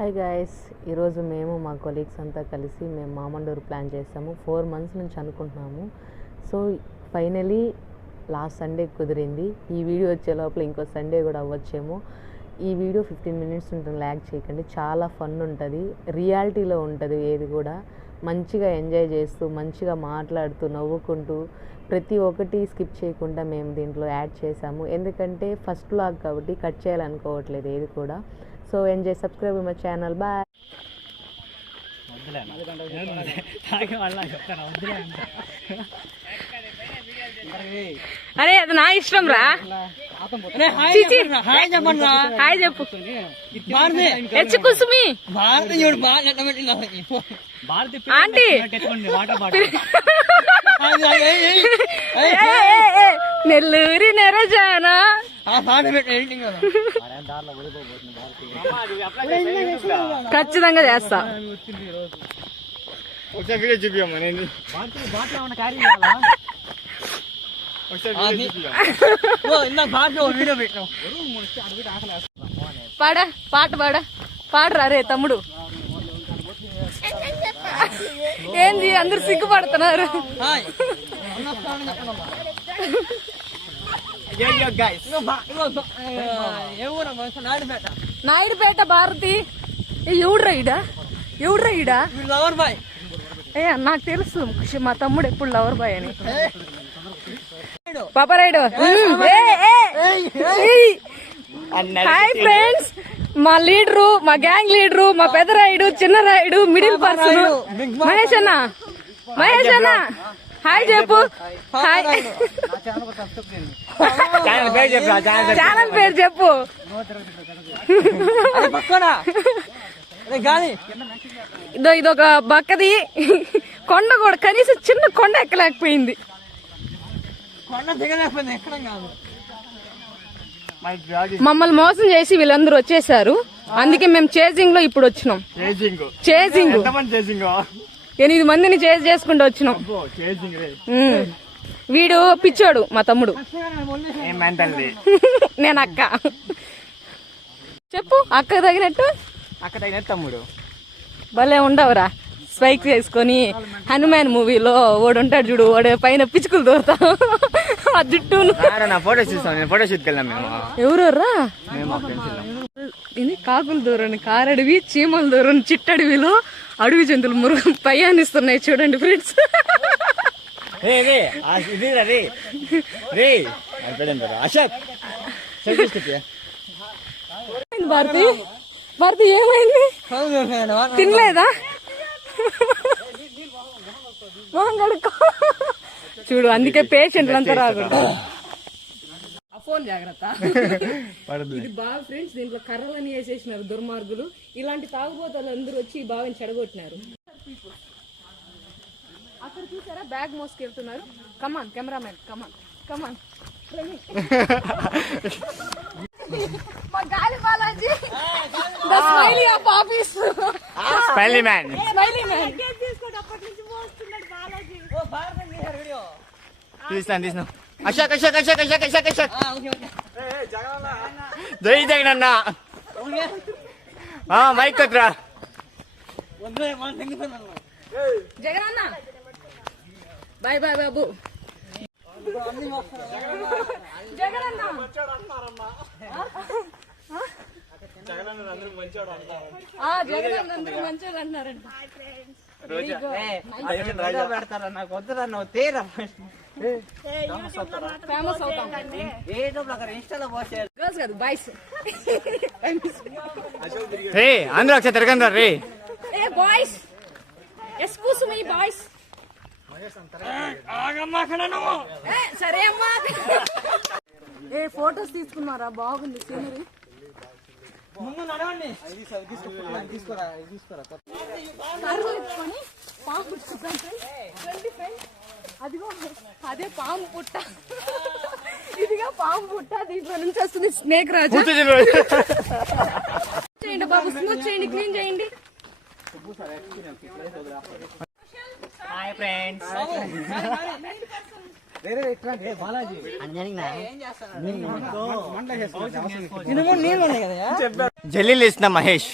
Hi guys, ఈరోజు మేము మా కొలీగ్స్ అంతా కలిసి మేము మామండూరు ప్లాన్ చేసాము. 4 months నుంచి అనుకుంటున్నాము. సో ఫైనలీ లాస్ట్ సండే కుదిరింది. ఈ వీడియో వచ్చే లోపల ఇంకో సండే కూడా అవ్వచ్చేమో. ఈ వీడియో 15 minutes ఉంటుంది, ల్యాగ్ చేయకండి. చాలా ఫన్ ఉంటుంది, రియాలిటీలో ఉంటుంది. ఏది కూడా మంచిగా ఎంజాయ్ చేస్తూ మంచిగా మాట్లాడుతూ నవ్వుకుంటూ ప్రతి ఒక్కటి స్కిప్ చేయకుండా మేము దీంట్లో యాడ్ చేసాము. ఎందుకంటే ఫస్ట్ వ్లాగ్ కాబట్టి కట్ చేయాలనుకోవట్లేదు ఏది కూడా. So enjoy, subscribe my channel. Bye. అరే అది నా ఇష్టం రా. హాయ్ చెప్పు. హెచ్ కుసుమి ఆంటీ నెల్లూరి నెరజానా ఖచ్చితంగా చేస్తా. పాడా పాట పాడరా రే తమ్ముడు. ఏంది అందరు సిగ్గుపడుతున్నారు. నాయుడుపేట భారతి. ఎవడ్రా ఈడ లవర్ బాయ్. ఏ నాకు తెలుసు, మా తమ్ముడు ఎప్పుడు లవర్ బాయ్ అని. పాపరాయుడు. హాయ్ ఫ్రెండ్స్, మా లీడరు, మా గ్యాంగ్ లీడరు, మా పెద్ద రాయుడు, చిన్న రాయుడు, మిడిల్ పర్సన్ మహేష్ అన్న. హాయ్ చెప్పు. హాయ్, ఛానల్ పేరు చెప్పు. ఇదొక బక్కది కొండ కూడా, కనీసం చిన్న కొండ ఎక్కలేకపోయింది. మమ్మల్ని మోసం చేసి వీళ్ళందరూ వచ్చేసారు. అందుకే మేము చేజింగ్ లో ఇప్పుడు వచ్చినాం. చేజింగ్ 8 మందిని చేజ్ చేసుకుంటూ వచ్చినాం. వీడు పిచ్చోడు మా తమ్ముడు, నేను అక్క. చెప్పు అక్క తగినట్టు తమ్ముడు. భలే ఉండవురా. స్పైక్ వేసుకొని హనుమాన్ మూవీలో వాడు ఉంటాడు చూడు, వాడు పైన పిచ్చుకులు దూరతా ఆ జుట్టు. ఎవరురా ఇది? కాకులు దూరని, కారడివి, చీమల దూరని, చిట్టడివిలో అడవి జంతువులు మురుగు ప్రయాణిస్తున్నాయి చూడండి ఫ్రెండ్స్. భారతి ఏమైంది? తినలేదా? చూడు, అందుకే పేషెంట్లు అంతా రాకూడదు. ఫోన్ జాగ్రత్త. ఇది బాగా ఫ్రెండ్స్, దీంట్లో కర్రలని వేసేసినారు దుర్మార్గులు. ఇలాంటి తాగుబోతులు అందరూ వచ్చి ఈ బావిని చెడగొట్టినారు. అక్కడ చూసారా బ్యాగ్ మోసుకెళ్తున్నారు. కమాన్ కెమెరామెన్, కమాన్. మా గాలి Balaji, the smiley of office. Smiley man. తీసిన అశోక్. జై జగనన్న. మైక్ కొట్రా. జగనన్న బాయ్ బాబు. జగనన్న అందరూ మంచోడు అంటున్నారంట. నాకు వద్దురా, నువ్వు తీరా. ఫేమస్ అవుతాం కాదు బాయ్స్. అందరూ ఒకసారి తిరగండి రే. Boys excuse me boys. సరే అమ్మా. ఫోటోస్ తీసుకున్నారా? బాగుంది సీనరీ. అదిగో అదే పాము పుట్ట. ఇదిగా పాము పుట్ట. దీంట్లో నుంచి వస్తుంది స్నేక్ రాజు. చేయండి బాబు, స్మూత్ చేయండి, క్లీన్ చేయండి. Hi friends. జల్లీలు ఇస్తున్నా మహేష్.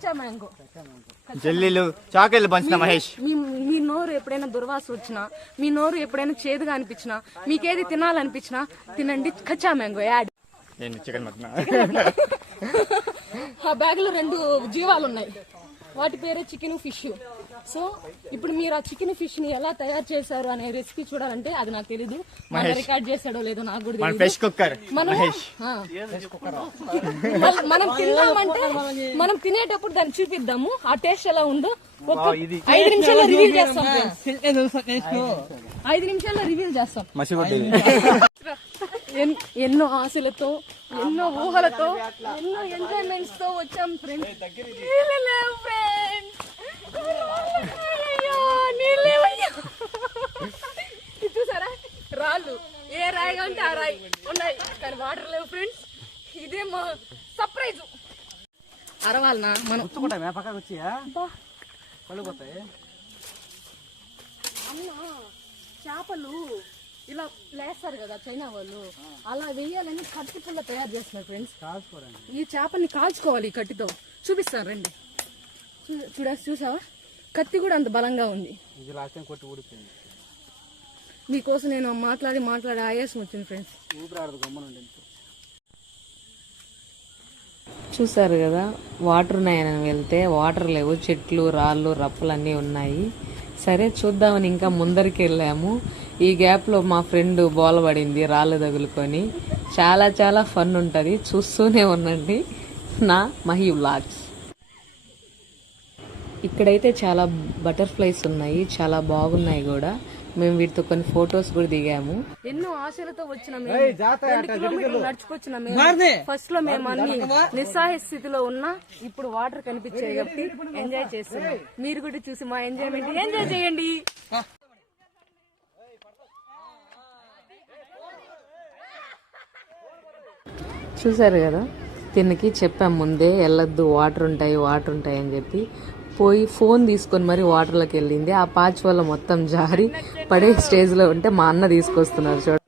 కచ్చా మ్యాంగో. జల్లీలు చాక్లెట్లు పంచిన మహేష్. మీ నోరు ఎప్పుడైనా దుర్వాస వచ్చినా, మీ నోరు ఎప్పుడైనా చేదుగా అనిపించినా, మీకేది తినాలనిపించినా తినండి కచ్చా మ్యాంగో యాడ్. Chicken mutton. ఆ బ్యాగ్ లో 2 జీవాలు ఉన్నాయి, వాటి పేరే చికెన్ ఫిష్. సో ఇప్పుడు మీరు ఆ చికెన్ ఫిష్ ని ఎలా తయారు చేశారు అనే రెసిపీ చూడాలంటే అది నాకు తెలీదు, రికార్డ్ చేశాడో లేదో నాకు కూడా తెలియదు. Fish cooker Mahesh. మనం తిందామంటే మనం తినేటప్పుడు దాన్ని చూపిద్దాము, ఆ టేస్ట్ ఎలా ఉందో 5 నిమిషాల్లో రివీల్ చేస్తాం. 5 నిమిషాల్లో రివీల్ చేస్తాం. ఎన్నో ఆశలతో, ఎన్నో ఊహలతో, ఎన్నో ఎంజాయ్మెంట్స్ తో వచ్చాం ఫ్రెండ్స్. చూసారా రాళ్ళు, ఏ రాయి అంటే ఆ రాయి ఉన్నాయి కానీ వాటర్ లేవు ఫ్రెండ్స్. ఇదే మా సర్ప్రైజ్. అరవాలనా మనం చేపలు ఇలా లేస్తారు కదా చైనా వాళ్ళు, అలా వేయాలని కత్తి పుల్ల తయారు చేస్తున్నారు ఫ్రెండ్స్. ఈ చేపని కాల్చుకోవాలి ఈ కత్తితో. చూపిస్తాను రండి. చూసావా కత్తి కూడా అంత బలంగా ఉంది. మీకోసం నేను మాట్లాడి ఆయాసం వచ్చింది ఫ్రెండ్స్. చూసారు కదా, వాటర్ ఉన్నాయని వెళ్తే వాటర్ లేవు, చెట్లు రాళ్ళు రప్పలు అన్నీ ఉన్నాయి. సరే చూద్దామని ఇంకా ముందరికి వెళ్ళాము. ఈ గ్యాప్లో మా ఫ్రెండ్ బోలబడింది రాళ్ళు తగులుకొని. చాలా చాలా ఫన్ ఉంటుంది, చూస్తూనే ఉండండి నా మహి వ్లాగ్స్. ఇక్కడైతే చాలా బటర్ఫ్లైస్ ఉన్నాయి, చాలా బాగున్నాయి కూడా. మేము వీటితో కొన్ని ఫొటోస్ కూడా దిగాము. ఎన్నో ఆశలతో వచ్చిన 2 కిలోమీటర్లు నడుచుకొచ్చిన ఫస్ట్ లో మేము అన్ని నిస్సహాయ స్థితిలో ఉన్నా ఇప్పుడు వాటర్ కనిపించాయి కాబట్టి ఎంజాయ్ చేస్తున్నాం. మీరు కూడా చూసి మా ఎంజాయ్మెంట్ ఎంజాయ్ చేయండి. చూసారు కదా, తిన్నకి చెప్పాం ముందే వెళ్ళొద్దు, వాటర్ ఉంటాయి అని చెప్పి పోయి ఫోన్ తీసుకొని మరి వాటర్లోకి వెళ్ళింది. ఆ పాచ్ వల్ల మొత్తం జారి పడే స్టేజ్ లో ఉంటే మా అన్న తీసుకొస్తున్నారు చూడ.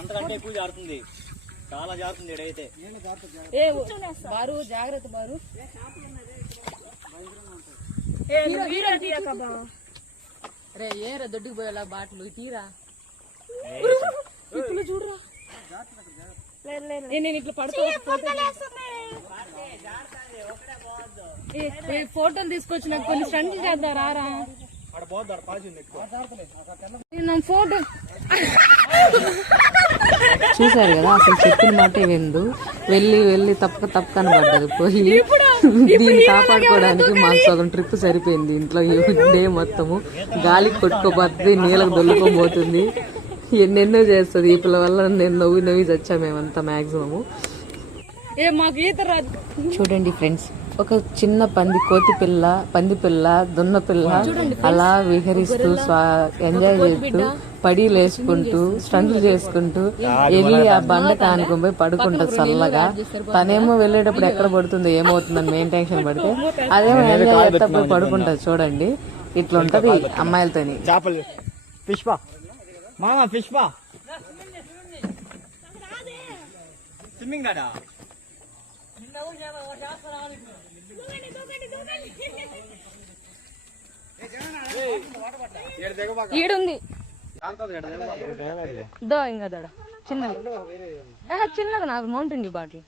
అంతకంటే ఎక్కువ జారుతుంది, చాలా జారుతుంది. ఇడైతే బారు జాగ్రత్త బారు. రే ఏరా దొడ్డుకు పోయేలా బాటలు తీరా. ఇప్పుడు చూడరా నేను ఇట్లా ఫోటోలు తీసుకొచ్చి నాకు కొన్ని స్టంట్లు చేద్దాం రారా. ఫోటో చూసారు కదా, అసలు చెప్పిన మాట విందు. వెళ్ళి తప్పక పడ్డది పోయి. దీన్ని కాపాడుకోవడానికి మాకు సగం ట్రిప్ సరిపోయింది. ఇంట్లో డే మొత్తము గాలికి కొట్టుకోపోతుంది, నీళ్ళకు దొల్లుకోబోతుంది, ఎన్నెన్నో చేస్తుంది. ఈ పిల్ల వల్ల నేను నవ్వి చచ్చా మేమంతా మాక్సిమము. చూడండి ఫ్రెండ్స్, ఒక చిన్న పంది పిల్ల దున్న పిల్ల అలా విహరిస్తూ ఎంజాయ్ చేస్తూ పడీలు వేసుకుంటూ స్టంట్లు చేసుకుంటూ వెళ్ళి ఆ బండ కానుకొని పోయి పడుకుంటది చల్లగా. తనేమో వెళ్ళేటప్పుడు ఎక్కడ పడుతుందో ఏమవుతుందని మెయిన్ టెన్షన్ పడితే అదేమో ఎంజాయ్ చేస్తా పోయి పడుకుంటది. చూడండి ఇట్లా ఉంటది అమ్మాయిలతోని. స్విమ్మింగ్ కాడా ఈడుంది దో ఇంకా దడ చిన్నది నాకు మౌంటైన్ డ్యూ బాటిల్.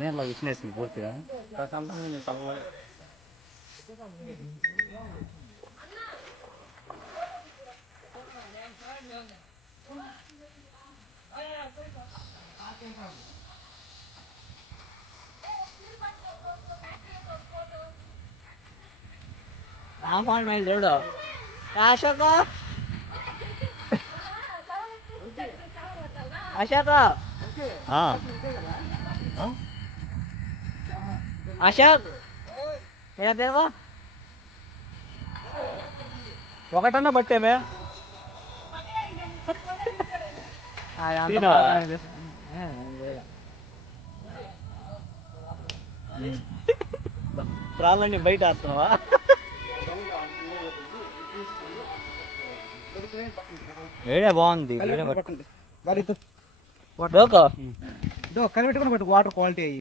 నేను విట్నెస్ పూర్తిగా ఆఫాన్ మైల్ చూడు అశోక అశోక అశోక్ ఏదేవా ఒకటన్నా పట్టేమే ప్రాణాన్ని బయట వేస్తున్నావా ఏడే బాగుంది కలిపెట్టుకుని పట్టు వాటర్ క్వాలిటీ అయ్యి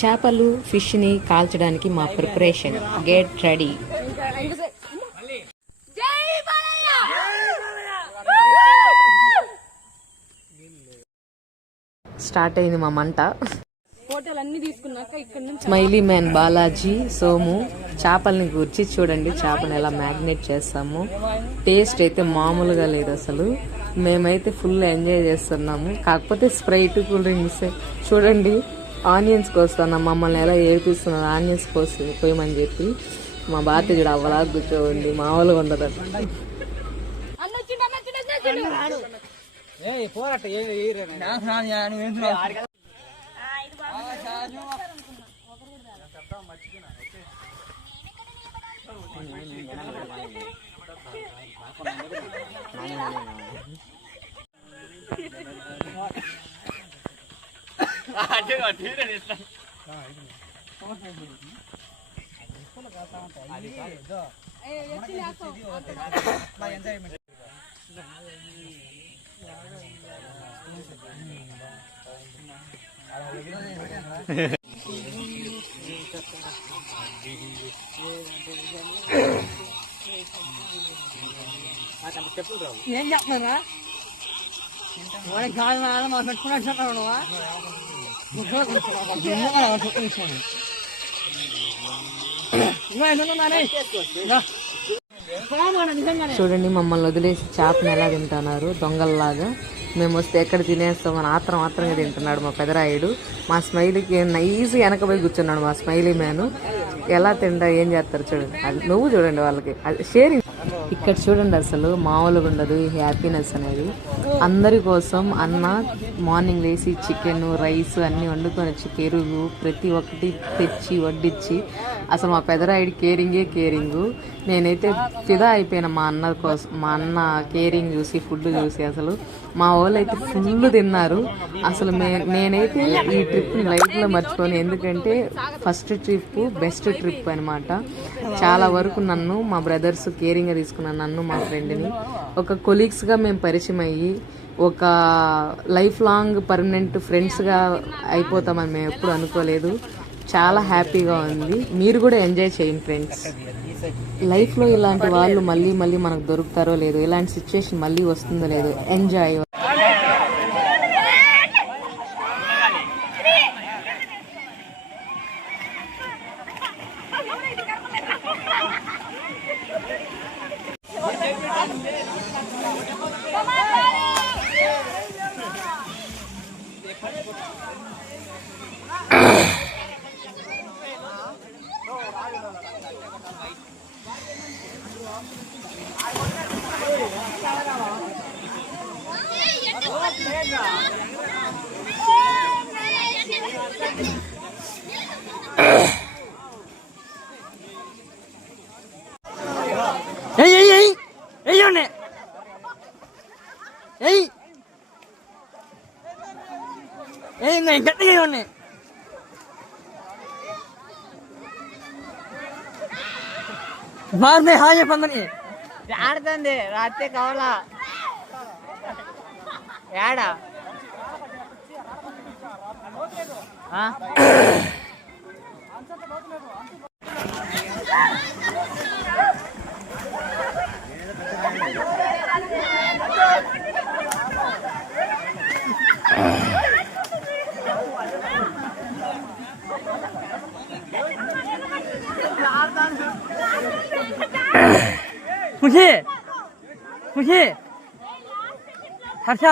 చేపలు ఫిష్ని కాల్చడానికి మా ప్రిపరేషన్ గెట్ రెడీ. స్టార్ట్ అయింది మా మంట. హోటల్ అన్ని తీసుకున్నాక ఇక్కడ నుంచి స్మైలీ మ్యాన్ బాలాజీ సోము చేపల్ని గుర్చి చూడండి, చేపను ఎలా మ్యారినేట్ చేస్తాము. టేస్ట్ అయితే మామూలుగా లేదు అసలు. మేమైతే ఫుల్ ఎంజాయ్ చేస్తున్నాము. కాకపోతే స్ప్రైట్ కూల్ డ్రింక్స్ చూడండి. ఆనియన్స్ కోస్తున్నాం, మమ్మల్ని ఎలా ఏడిపిస్తున్నారు ఆనియన్స్ పోయమని చెప్పి. మా బాధ్యత అవ్వలా కూర్చోండి, మామూలుగా ఉండదు. ఏం చెప్తున్నారా కాదు మా పెట్టుకున్నా చూడండి మమ్మల్ని వదిలేసి చేపను ఎలా తింటున్నారు దొంగల్లాగా. మేము వస్తే ఎక్కడ తినేస్తామని ఆత్రంగా తింటున్నాడు మా పెదరాయుడు. మా స్మైలీకి నైస్ వెనకబోయి కూర్చున్నాడు మా స్మైలీ మ్యాన్. ఎలా తింటా ఏం చేస్తారు చూడండి, అది నువ్వు చూడండి వాళ్ళకి అది షేరింగ్. ఇక్కడ చూడండి అసలు మామూలుగా ఉండదు ఈ హ్యాపీనెస్ అనేది. అందరి కోసం అన్న మార్నింగ్ లేసి చికెన్ రైస్ అన్నీ వండుకొని వచ్చి పెరుగు ప్రతి ఒక్కటి తెచ్చి వడ్డించి అసలు మా పెదరాయుడు కేరింగు. నేనైతే ఫిదా అయిపోయినా మా అన్న కోసం. మా అన్న కేరింగ్ చూసి ఫుడ్ చూసి అసలు మా వాళ్ళు అయితే ఫుల్ తిన్నారు. అసలు నేనైతే ఈ ట్రిప్ని లైఫ్లో మర్చిపోను, ఎందుకంటే ఫస్ట్ ట్రిప్ బెస్ట్ ట్రిప్ అనమాట. చాలా వరకు నన్ను మా బ్రదర్స్ కేరింగ్గా తీసుకున్నాను, నన్ను మా ఫ్రెండ్ని. ఒక కొలీగ్స్గా మేము పరిచయం అయ్యి ఒక లైఫ్ లాంగ్ పర్మనెంట్ ఫ్రెండ్స్గా అయిపోతామని మేము ఎప్పుడు అనుకోలేదు. చాలా హ్యాపీగా ఉంది. మీరు కూడా ఎంజాయ్ చేయండి ఫ్రెండ్స్. లైఫ్లో ఇలాంటి వాళ్ళు మళ్ళీ మనకు దొరుకుతారో లేదో, ఇలాంటి సిచ్యువేషన్ మళ్ళీ వస్తుందో లేదో. ఎంజాయ్. హాజీ పందని ఆడుతుంది రాత్రి కావాలా ఏడా ఖుషి ఖుషి హర్ష